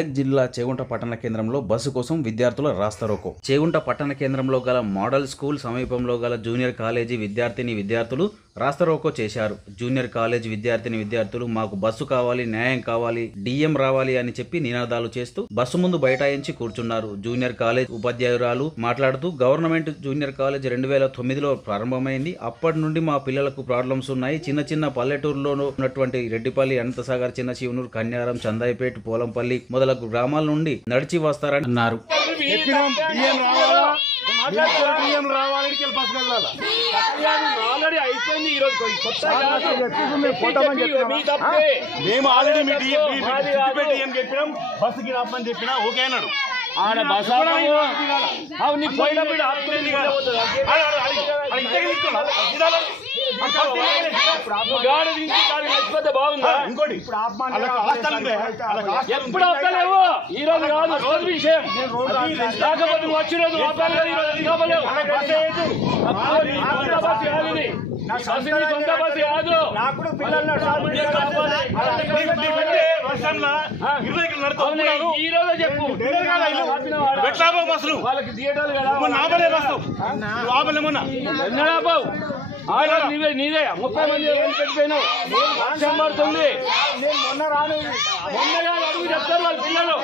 మెదక్ జిల్లా చేగుంట పట్టణ కేంద్రంలో బస్సు కోసం విద్యార్థుల రాస్తారోకో. చేగుంట పట్టణ కేంద్రంలో గల మోడల్ స్కూల్ సమీపంలో గల జూనియర్ కాలేజీ విద్యార్థులు రాస్తారోకో చేశారు. జూనియర్ కాలేజ్ విద్యార్థులు మాకు బస్సు కావాలి, న్యాయం కావాలి, డిఎం రావాలి అని చెప్పి నినాదాలు చేస్తూ బస్సు ముందు బైఠాయించి కూర్చున్నారు. జూనియర్ కాలేజ్ ఉపాధ్యాయురాలు మాట్లాడుతూ గవర్నమెంట్ జూనియర్ కాలేజ్ 2009లో ప్రారంభమైంది. అప్పటి నుండి మా పిల్లలకు ప్రాబ్లమ్స్ ఉన్నాయి. చిన్న చిన్న పల్లెటూరులో ఉన్నటువంటి రెడ్డిపల్లి, అనంతసాగర్, చిన్న శివనూరు, కన్యారం, చందాయిపేట, పోలంపల్లి మొదలగు గ్రామాల నుండి నడిచి వస్తారని అన్నారు. బస్సుకి రామని చెప్పినా ఓకే అన్నాడు. ఇంకోటి ఎప్పుడు ఆపుతలేవు. ఈ రోజు కాదు, రోజు విషయం కాకపోతే వచ్చి రోజు సొంత బస్సు కాదు. ఈ రోజు చెప్పు బస్సులు వాళ్ళకి థియేటర్లు కదా నీదే 30 మంది పెట్టిపోయినావు. వర్షం పడుతుంది, మొన్న రాను మొన్నగా అడుగు చెప్తారు వాళ్ళ పిల్లలు.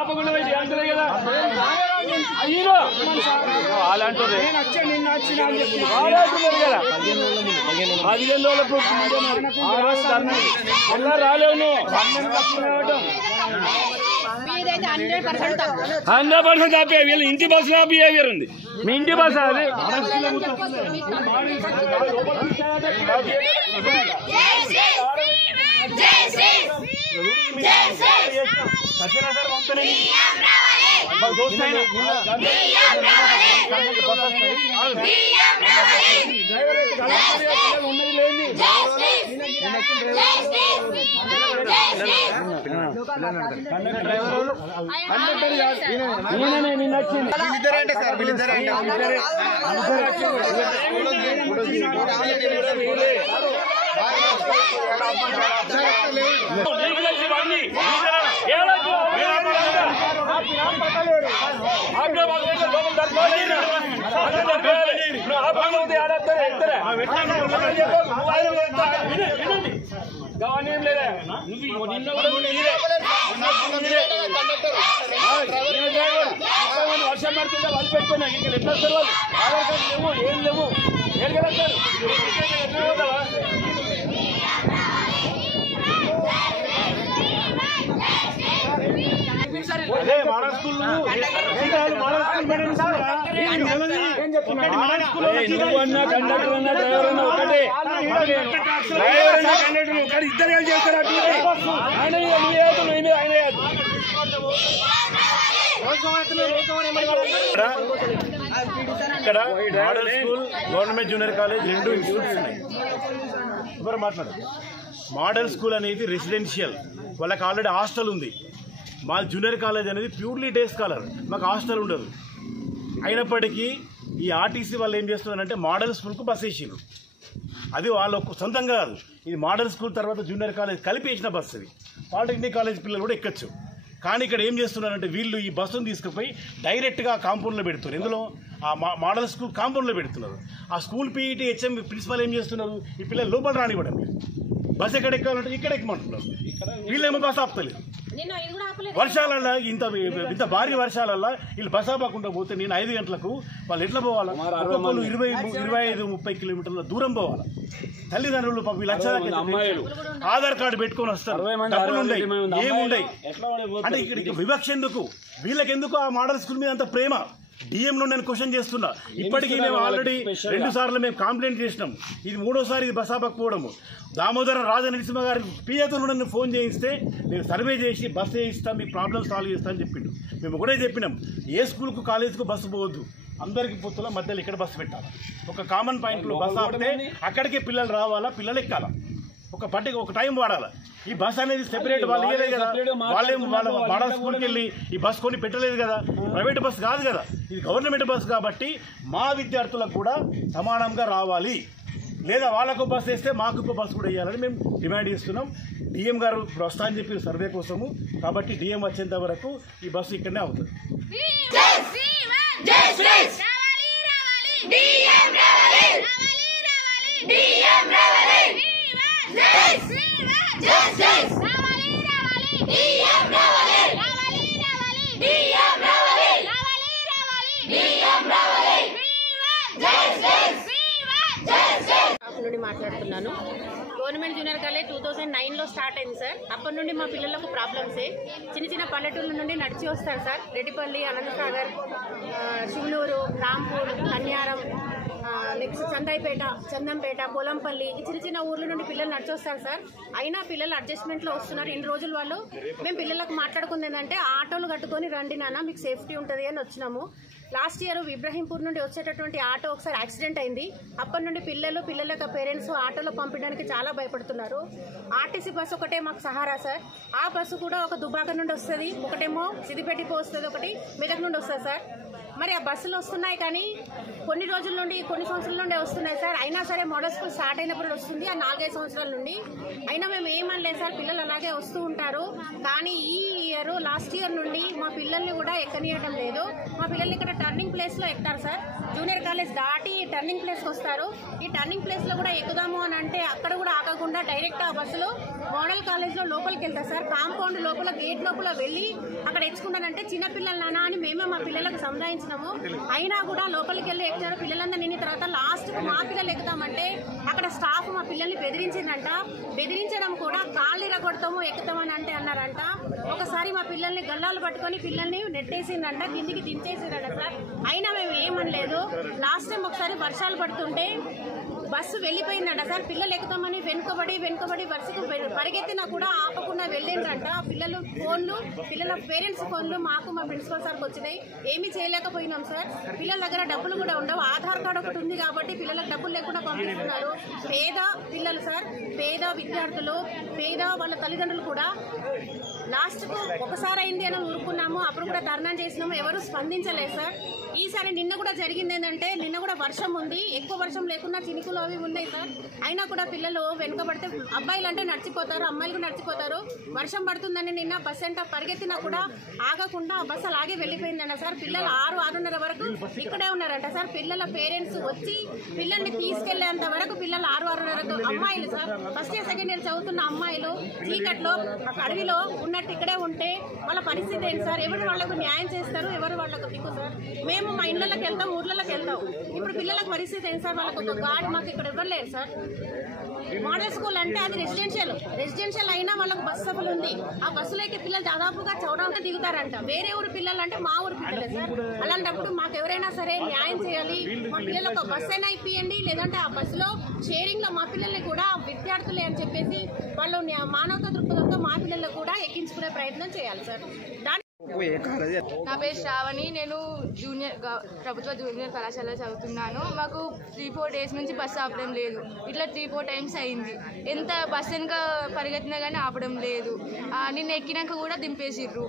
ఆపకుండా అంటున్నాయి కదా అయ్యో అలాంటి కదా 15 రోజులకు ఎలా రాలేను. 100% ఆపే వీళ్ళు ఇంటి బస్సులో బిహేవియర్ ఉంది. మీ ఇంటి బస్సు అది గవర్నేం లేదా నిన్న వర్షం పడుతుంటే వాళ్ళు పెట్టుకున్నా ఇక్కడ ఎట్లా వస్తారు వాళ్ళు? ఆధార్ కార్డు లేవు, ఏం లేవు, ఏం కలుగుతారు? అదే మోడల్ స్కూల్ కండక్టర్ అన్నా డ్రైవర్ అన్నా ఒకటే. డ్రైవర్ అన్నా కండక్టర్ ఒకటి, ఇద్దరు ఏం చేస్తారు? ఆయన ఇక్కడ model school, government junior college 2 institutes ఉన్నాయి. ఎవరు మాట్లాడు? మోడల్ స్కూల్ అనేది రెసిడెన్షియల్, వాళ్ళకి ఆల్రెడీ హాస్టల్ ఉంది. మా జూనియర్ కాలేజ్ అనేది ప్యూర్లీ డే స్కాలర్, మాకు హాస్టల్ ఉండదు. అయినప్పటికీ ఈ ఆర్టీసీ వాళ్ళు ఏం చేస్తున్నారంటే మోడల్ స్కూల్కు బస్ వేసిండ్రు. అది వాళ్ళు సొంతంగా కాదు, ఇది మోడల్ స్కూల్ తర్వాత జూనియర్ కాలేజ్ కలిపి వేసిన బస్సు. ఇది పాలిటెక్నిక్ కాలేజ్ పిల్లలు కూడా ఎక్కచ్చు. కానీ ఇక్కడ ఏం చేస్తున్నారంటే వీళ్ళు ఈ బస్సును తీసుకుపోయి డైరెక్ట్గా కాంపౌండ్లో పెడుతున్నారు. ఇందులో ఆ మోడల్ స్కూల్ కాంపౌండ్లో పెడుతున్నారు. ఆ స్కూల్ పీఈటీ హెచ్ఎం ప్రిన్సిపల్ ఏం చేస్తున్నారు, ఈ పిల్లలు లోపల రానివ్వడం లేదు. బస్సు ఎక్కడ ఎక్కాలంటే ఇక్కడ ఎక్కమంటున్నారు. వీళ్ళేమో బస్సు ఆపుతలేదు. వర్షాలల్లో ఇంత భారీ వర్షాలల్లో వీళ్ళు బస్ ఆపకుండా పోతే నేను 5 గంటలకు వాళ్ళు ఎట్లా పోవాలా? ఒక్కొక్కరు 25-30 కిలోమీటర్ల దూరం పోవాలా? తల్లిదండ్రులు పాపం వీళ్ళు ఆధార్ కార్డు పెట్టుకొని వస్తారు, డబ్బులు ఉండయి, ఏముండయి. అంటే ఇక్కడ వివక్ష ఎందుకు? వీళ్ళకెందుకు ఆ మోడల్ స్కూల్ మీద అంత ప్రేమ? డిఎంలో నేను క్వశ్చన్ చేస్తున్నా. ఇప్పటికీ మేము ఆల్రెడీ 2 సార్లు మేము కంప్లైంట్ చేసినాం. ఇది 3వ సారి ఇది బస్ ఆపకపోవడము. దామోదర రాజనరసింహ గారి పిఏతో నన్ను ఫోన్ చేయిస్తే నేను సర్వే చేసి బస్సు వేయిస్తాను, మీ ప్రాబ్లమ్ సాల్వ్ చేస్తాను అని చెప్పిండు. మేము కూడా చెప్పినాం, ఏ స్కూల్కు కాలేజీకు బస్సు పోవద్దు, అందరికి పొత్తుల మధ్యలో ఇక్కడ బస్సు పెట్టాలి. ఒక కామన్ పాయింట్లో బస్సు ఆపితే అక్కడికే పిల్లలు రావాలా, పిల్లలు ఎక్కాలా, ఒక టైం వాడాలి. ఈ బస్ అనేది సెపరేట్ వాళ్ళు ఇవ్వలేదు కదా, వాళ్ళేం వాళ్ళ మోడల్ స్కూల్కి వెళ్ళి ఈ బస్ కొని పెట్టలేదు కదా, ప్రైవేట్ బస్ కాదు కదా, ఇది గవర్నమెంట్ బస్. కాబట్టి మా విద్యార్థులకు కూడా సమానంగా రావాలి. లేదా వాళ్ళకు బస్సు వేస్తే మాకు ఇంకో బస్సు కూడా వేయాలని మేము డిమాండ్ చేస్తున్నాం. డిఎం గారు ఇప్పుడు వస్తా అని చెప్పి సర్వే కోసము, కాబట్టి డిఎం వచ్చేంత వరకు ఈ బస్సు ఇక్కడనే అవుతుంది. నుండి మాట్లాడుతున్నాను. గవర్నమెంట్ జూనియర్ కాలేజ్ 2009లో స్టార్ట్ అయింది సార్. అప్పటి నుండి మా పిల్లలకు ప్రాబ్లమ్సే. చిన్న చిన్న పల్లెటూళ్ళ నుండి నడిచి వస్తారు సార్. రెడ్డిపల్లి, అనంతసాగర్, శివనూరు, రాంపూర్, కన్యారం, నెక్స్ట్ చందంపేట, పొలంపల్లి, ఈ చిన్న చిన్న ఊర్ల నుండి పిల్లలు నడిచి వస్తారు సార్. అయినా పిల్లలు అడ్జస్ట్మెంట్లో వస్తున్నారు. ఇన్ని రోజులు వాళ్ళు మేము పిల్లలకు మాట్లాడుకుంది ఏంటంటే ఆటోలు కట్టుకొని రండి నాన్న మీకు సేఫ్టీ ఉంటుంది అని వచ్చినాము. లాస్ట్ ఇయర్ ఇబ్రహీంపూర్ నుండి వచ్చేటటువంటి ఆటో ఒకసారి యాక్సిడెంట్ అయింది. అప్పటి నుండి పిల్లల పేరెంట్స్ ఆటోలో పంపించడానికి చాలా భయపడుతున్నారు. ఆర్టీసీ బస్సు ఒకటే మాకు సహారా సార్. ఆ బస్సు కూడా ఒక దుబాక నుండి వస్తుంది, ఒకటేమో సిద్దిపేటకి వస్తుంది, ఒకటి మెదక్ నుండి వస్తుంది సార్. మరి ఆ బస్సులు వస్తున్నాయి కానీ కొన్ని రోజుల నుండి కొన్ని సంవత్సరాల నుండి వస్తున్నాయి సార్. అయినా సరే మోడల్ స్కూల్ స్టార్ట్ అయినప్పుడు వస్తుంది, ఆ 4-5 సంవత్సరాల నుండి. అయినా మేము ఏమనలేదు సార్, పిల్లలు అలాగే వస్తూ ఉంటారు. కానీ ఈ ఇయర్ లాస్ట్ ఇయర్ నుండి మా పిల్లల్ని కూడా ఎక్కనియడం లేదు. మా పిల్లల్ని ఇక్కడ టర్నింగ్ ప్లేస్లో ఎక్కుతారు సార్. జూనియర్ కాలేజ్ దాటి టర్నింగ్ ప్లేస్కి వస్తారు. ఈ టర్నింగ్ ప్లేస్లో కూడా ఎక్కుదాము అని అంటే అక్కడ కూడా ఆగకుండా డైరెక్ట్ ఆ బస్సులో మోడల్ కాలేజ్లో లోపలికి వెళ్తారు సార్. కాంపౌండ్ లోపల గేట్ లోపల వెళ్ళి అక్కడ ఎచ్చుకుంటానంటే చిన్నపిల్లలు నానా అని మేమే మా పిల్లలకు సంధాయించినాము. అయినా కూడా లోపలికి వెళ్ళి ఎక్కుతారు. పిల్లలందరూ నిన్న తర్వాత లాస్ట్ మా పిల్లలు ఎక్కుతామంటే అక్కడ స్టాఫ్ మా పిల్లల్ని బెదిరించిందంట. బెదిరించడం కూడా కాళ్ళు ఇరగొడతాము ఎక్కుతామని అంటే అన్నారంట. ఒకసారి మా పిల్లల్ని గల్లాలు పట్టుకొని పిల్లల్ని నెట్టేసిందంట, కిందికి దించేసిందంట సార్. అయినా మేము ఏమనలేదు. లాస్ట్ టైం ఒకసారి వర్షాలు పడుతుంటే బస్సు వెళ్ళిపోయిందంట సార్. పిల్లలు ఎక్కుతామని వెనుకబడి బస్సుకు పరిగెత్తినా కూడా ఆపకుండా వెళ్ళిండ్రంట. పిల్లల పేరెంట్స్ ఫోన్లు మాకు మా ప్రిన్సిపల్ సార్కి వచ్చినాయి. ఏమీ చేయలేకపోయినాం సార్. పిల్లల దగ్గర డబ్బులు కూడా ఉండవు. ఆధార్ కార్డు ఒకటి ఉంది కాబట్టి పిల్లలకు డబ్బులు లేకుండా పంపిస్తున్నారు. పేద పిల్లలు సార్, పేద విద్యార్థులు, పేద వాళ్ళ తల్లిదండ్రులు కూడా. లాస్ట్కు ఒకసారి అయింది అని ఊరుకున్నాము. అప్పుడు కూడా ధర్నా చేసినాము, ఎవరు స్పందించలేదు సార్. ఈసారి నిన్న కూడా జరిగింది ఏంటంటే నిన్న కూడా వర్షం ఉంది, ఎక్కువ వర్షం లేకుండా చినుకులు అవి ఉన్నాయి సార్. అయినా కూడా పిల్లలు వెనుకబడితే అబ్బాయిలు అంటే నడిచిపోతారు, అమ్మాయిలు నడిచిపోతారు. వర్షం పడుతుందని నిన్న బస్ అంతా పరిగెత్తినా కూడా ఆగకుండా ఆ బస్సు అలాగే వెళ్ళిపోయిందంట సార్. పిల్లలు 6-6:30 వరకు ఇక్కడే ఉన్నారంట సార్. పిల్లల పేరెంట్స్ వచ్చి పిల్లల్ని తీసుకెళ్లేంత వరకు పిల్లలు 6-6:30 అమ్మాయిలు sir, first year second year చదువుతున్న అమ్మాయిలు చీకట్లో అడవిలో ఉన్నట్టు ఇక్కడే ఉంటే వాళ్ళ పరిస్థితి ఏంటి సార్? ఎవరు వాళ్లకు న్యాయం చేస్తారు, ఎవరు వాళ్లకు దిక్కు సార్? మేము మా ఇండ్లకి వెళ్తాం, ఊర్లకి వెళ్తాం. ఇప్పుడు పిల్లలకు పరిస్థితి ఏంటి సార్? వాళ్ళకు ఒక గాడి మాకు ఇక్కడ ఇవ్వలేదు సార్. మోడల్ స్కూల్ అంటే అది రెసిడెన్షియల్ అయినా వాళ్ళకు బస్సు సభలు ఉంది. ఆ బస్సులోకి పిల్లలు దాదాపుగా చౌడంతా దిగుతారంట. వేరే ఊరు పిల్లలు అంటే మా ఊరు పిల్లలే సార్. అలాంటప్పుడు మాకు ఎవరైనా సరే న్యాయం చేయాలి. మా పిల్లలకు ఒక బస్సు అయినా ఇప్పియండి, లేదంటే ఆ బస్సులో షేరింగ్ లో మా పిల్లల్ని కూడా విద్యార్థులే అని చెప్పేసి వాళ్ళు మానవతా దృక్పథంతో మా పిల్లలు కూడా ఎక్కించుకునే ప్రయత్నం చేయాలి సార్. నా పేరు శ్రావణి. నేను ప్రభుత్వ జూనియర్ కళాశాల చదువుతున్నాను. మాకు 3-4 డేస్ నుంచి బస్సు ఆపడం లేదు. ఇట్లా 3-4 టైమ్స్ అయింది. ఎంత బస్సు వెనుక పరిగెత్తినా కానీ ఆపడం లేదు. నిన్న ఎక్కినాక కూడా దింపేసిర్రు.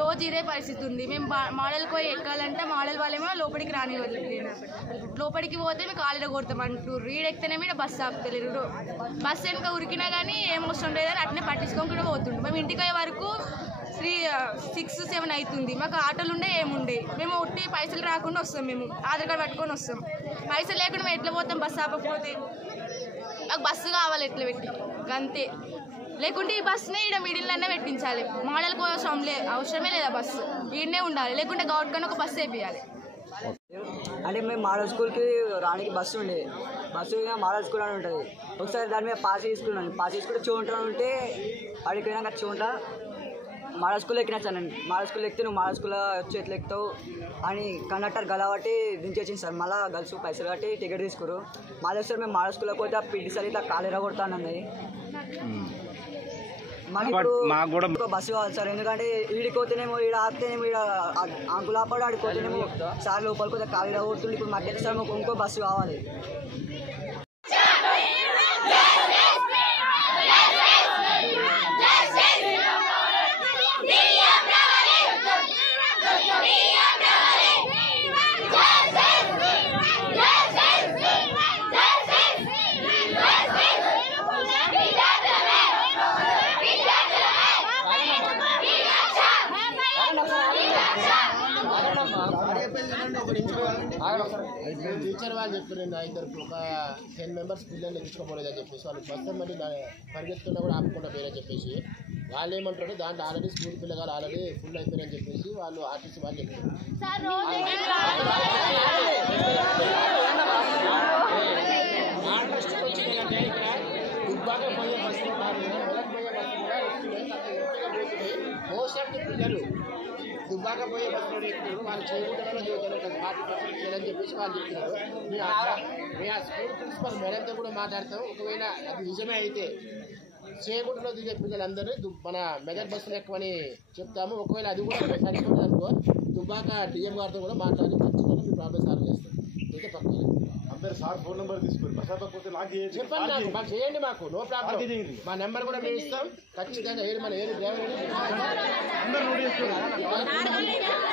రోజు ఇదే పరిస్థితి ఉంది. మేము మోడల్కి పోయి ఎక్కాలంటే మోడల్ వాళ్ళేమో లోపలికి రానివ్వలేదు. లోపలికి పోతే మేము కాలేజీలో కొడతామంటారు. ఈడెక్తేనేమో ఇక్కడ బస్సు ఆపుతలేరు. బస్సు వెనుక ఉరికినా కానీ ఏం అవసరం లేదని అట్నే పట్టించుకోకుండా పోతుండ్రు. మేము ఇంటికి అయ్యే వరకు 6-7 అవుతుంది. మాకు ఆటోలు ఉండే ఏముండే, మేము ఒట్టి పైసలు రాకుండా వస్తాం. మేము ఆధార్ కార్డు పట్టుకొని వస్తాం. పైసలు లేకుండా మేము ఎట్లా పోతాం? బస్సు ఆపకపోతే మాకు బస్సు కావాలి ఎట్లా పెట్టి అంతే. లేకుంటే ఈ బస్సునే ఈడ మిడిల్లోనే పెట్టించాలి. మోడల్కి అవసరమే లేదా బస్సు, ఈడనే ఉండాలి. లేకుంటే గవర్నమెంట్ ఒక బస్సు వేయాలి. అంటే మేము మోడల్ స్కూల్కి రానికి బస్సు ఉండే, బస్సు మోడల్ స్కూల్ అని ఉంటుంది. ఒకసారి దాని మీద పాస్ తీసుకున్నాను. పాస్ తీసుకుంటే చూంటా ఉంటే అడిగి పోయినాక చూంటా మోడల్ స్కూల్లో ఎక్కినా సార్. నేను మోడల్ స్కూల్లో ఎక్కితే నువ్వు మోడల్ స్కూల్లో వచ్చి ఎట్లా ఎక్కుతావు అని కండక్టర్ గలబట్టి దించేసింది సార్. మళ్ళీ గర్ల్స్ పైసలు కట్టి టికెట్ తీసుకురు. మళ్ళీ సార్ మేము మోడల్ స్కూల్లోకి పోతే ఆ పీటీ సార్ ఇట్లా కాలేరా కొడతానన్నది. మాకు ఇప్పుడు బస్సు కావాలి సార్. ఎందుకంటే ఈడికి పోతేనేమో ఈడ ఆపితేనేమో ఈడ అంకులు ఆపాడు, ఆడికి పోతేనేమో సార్ లోపలికి పోతే కాలేరా కొడుతుంది. ఇప్పుడు మధ్య సార్ మాకు ఇంకో బస్సు కావాలి. టీచర్ వాళ్ళు చెప్పారు నా ఇద్దరు ఒక 10 మెంబర్స్ పిల్లల్ని ఎక్కించుకోపోలేదని చెప్పేసి వాళ్ళు బస్సు మళ్ళీ పరిగెత్తున్నా కూడా ఆపకుండా పోయారని చెప్పేసి వాళ్ళు ఏమంటారు దాంట్లో ఆల్రెడీ స్కూల్ పిల్లగాలు ఆల్రెడీ ఫుల్ అయిపోయారని చెప్పేసి వాళ్ళు ఆర్టీసీ వాళ్ళు చెప్పారు. వచ్చిందంటే ఇక్కడ దుబ్బాక పోయే బస్సులు మెదక్ పోయే బస్సులు మోస్ట్ ఆఫ్ ది పిల్లలు దుబ్బాక పోయే బస్సులో ఎక్కుతారు వాళ్ళు చేయకుండా చదువుతారు 40% అని చెప్పేసి వాళ్ళు చెప్తున్నారు. మీ ఆ స్కూల్ ప్రిన్సిపల్ మేడంతో కూడా మాట్లాడతాం. ఒకవేళ అది నిజమే అయితే చేయకుండా దిగే పిల్లలందరినీ మన మెదక్ బస్సులు ఎక్కువని చెప్తాము. ఒకవేళ అది కూడా సరిపోతుంది అనుకో దుబ్బాక డిఎం గారితో కూడా మాట్లాడి ఖచ్చితంగా మీ ప్రాబ్లమ్ సాల్వ్ చేస్తాం. అయితే పక్కన అందరు సార్ ఫోన్ నెంబర్ తీసుకొని బస్సాపోతే నాకు చెప్పండి, మాకు చేయండి, మాకు నో ప్రాబ్లం. మా నెంబర్ కూడా మేము ఇస్తాం ఖచ్చితంగా. మన ఏది డ్రైవర్ అందరు నోట్ చేసుకోండి.